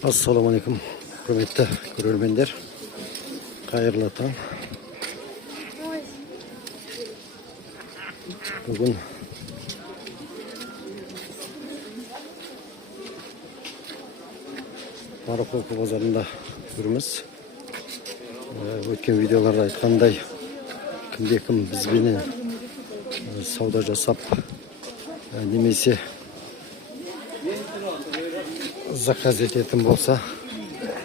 Assalamualaikum, hürmetli görürmenler. Hayırlı taң. Bugün Marokko bozarında жүрміз. Өткен videolarda айтқандай, кімде-кім бізбенен сауда жасап, немесе заказ ететін болса,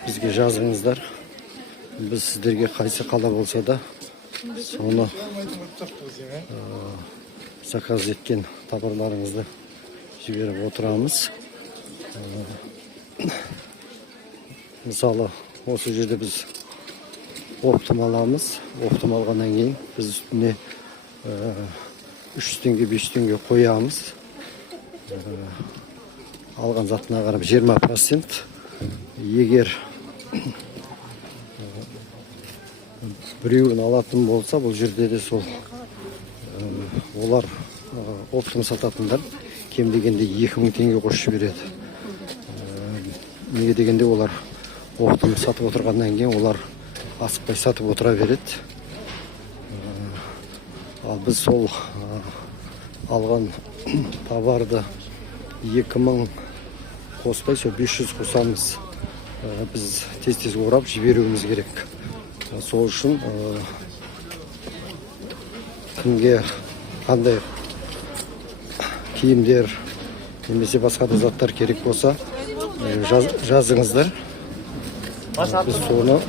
бізге жазыңыздар. Біз сіздерге қайсы қала болса да, соны заказ еткен товарларыңызды жіберіп отырамыз. Мысалы, осы жерде біз оптым аламыз. Оптым алғаннан кейін біз үстіне 300 теңге, 500 теңге қоямыз. Алған затына қарап 20%. Егер біреуін алатын болса, бұл жерде де сол олар оптым сататындар кем дегенде 2000 теңге қосып жібереді. Неге дегенде олар оптым сатып отырғаннан кейін олар асықпай сатып отыра береді. Ал біз сол алған товарды 2000 қоспай, сол 500 қосамыз. Біз тез-тез орап жіберуіміз керек. Сол үшін кімге қандай киімдер немесе басқа да заттар керек болса, жазыңыздар. Біз соны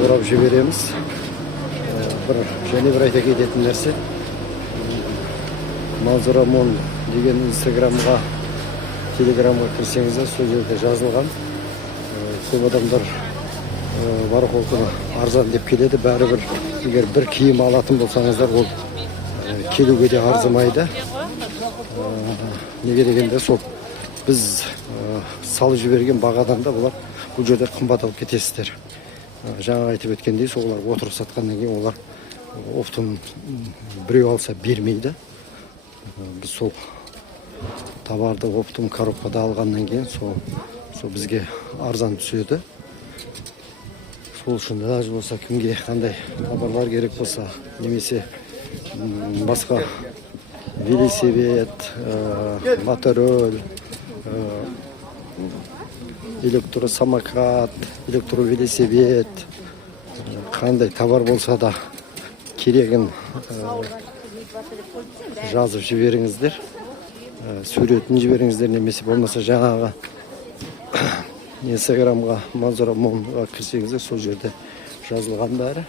орап жібереміз. Және бір айта кететін нәрсе, Манзурамон деген инстаграмға, телеграмға кірсеңіздер, сол жерде жазылған. Көп адамдар Марокконы арзан деп келеді. Бәрібір егер бір киім алатын болсаңыздар, ол келуге де арзымайды. Неге дегенде сол біз салып жіберген бағадан да бұлар бұл жерде қымбат алып кетесіздер. Жаңа айтып өткендей, солар отырып сатқаннан кейін олар оптым біреу алса бермейді. Біз сол товарды оптым коробкада алғаннан кейін сол бізге арзан түседі. Сол үшін даже болса кімге қандай товарлар керек болса, немесе басқа велосипед, мотороль, электросамокат, электровелосипед, қандай товар болса да керегін жазып жіберіңіздер, суретін жіберіңіздер, немесе болмаса жаңағы инстаграмға, Манзурамонға кірсеңіздер, сол жерде жазылған бәрі.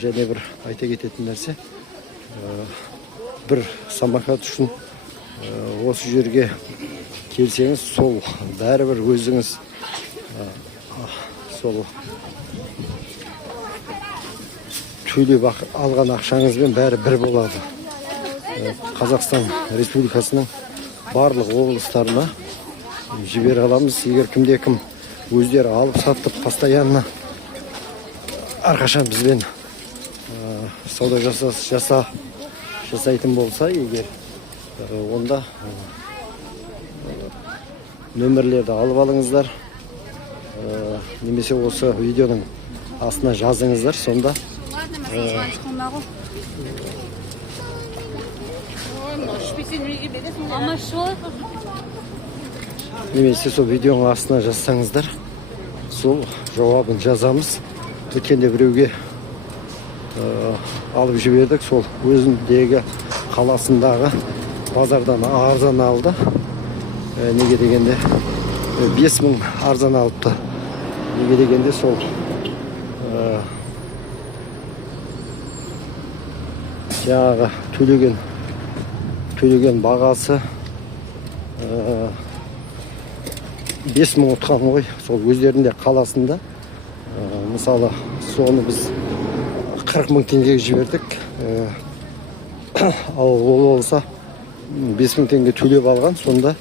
Және бір айта кететін нәрсе, бір самокат үшін осы жерге келсеңіз, сол бәрібір өзіңіз сол төлеп алған ақшаңызбен бәрі бір болады. Қазақстан Республикасының барлық облыстарына жібере аламыз. Егер кімде-кім өздері алып сатып, постоянно әрқашан бізбен сауда жасайтын болса, егер онда нөмірлерді алып алыңыздар, немесе осы видеоның астына жазыңыздар. Сонда немесе сол видеоның астына жазсаңыздар, сол жауабын жазамыз. Өткенде біреуге алып жібердік, сол өзіндегі қаласындағы базардан арзан алды. Неге дегенде 5000 арзан алыпты. Неге дегенде сол жаңағы төлеген бағасы 5000 ұтқан ғой. Сол өздерінде қаласында. Мысалы, соны біз 40 000 теңгеге жібердік. Ал ол болса 5000 теңге төлеп алған, сонда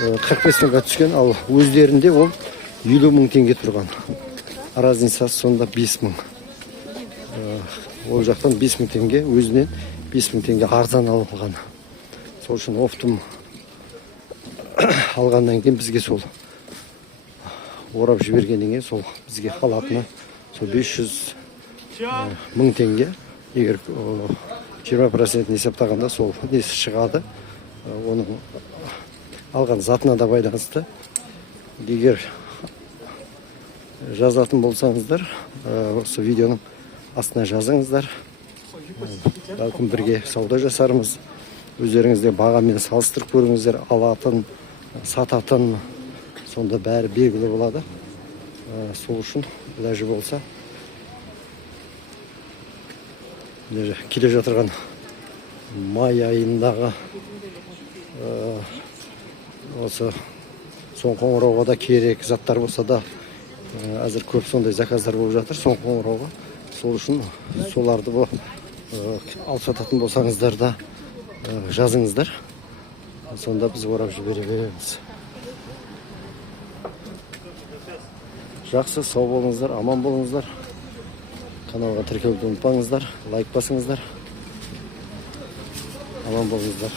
45 000-ға түскен, ал өздерінде ол 50 000 теңге тұрған. Разницасы сонда 5000. Ол жақтан 5000 теңге, өзінен 5000 теңге арзан алынған. Сол үшін оптым алгандан кийин бизге сол орап жибергенден кийин сол бизге халатына сол 500 мың теңге, егер 20% есептаганда сол несі чыгады. Оның алган затына да байланысты. Егер жазатын болсаңыздар, осы видеоның астына жазыңыздар. Балким бірге сауда жасармыз. Өздеріңізде бағамен салыстырып көріңіздер, алатын, сататын, сонда бәрі белгілі болады. Сол үшін ләжі болса келе жатырған май айындағы осы соңғы қоңырауға да керек заттар болса да әзір көп сондай заказдар болып жатыр соңғы қоңырауға. Сол үшін соларды алып сататын болсаңыздар да жазыңыздар. Сонда біз орап жібереміз. Жақсы, сау болыңыздар, аман болыңыздар. Каналға тіркелуді ұмытпаңыздар, лайк басыңыздар. Аман болыңыздар.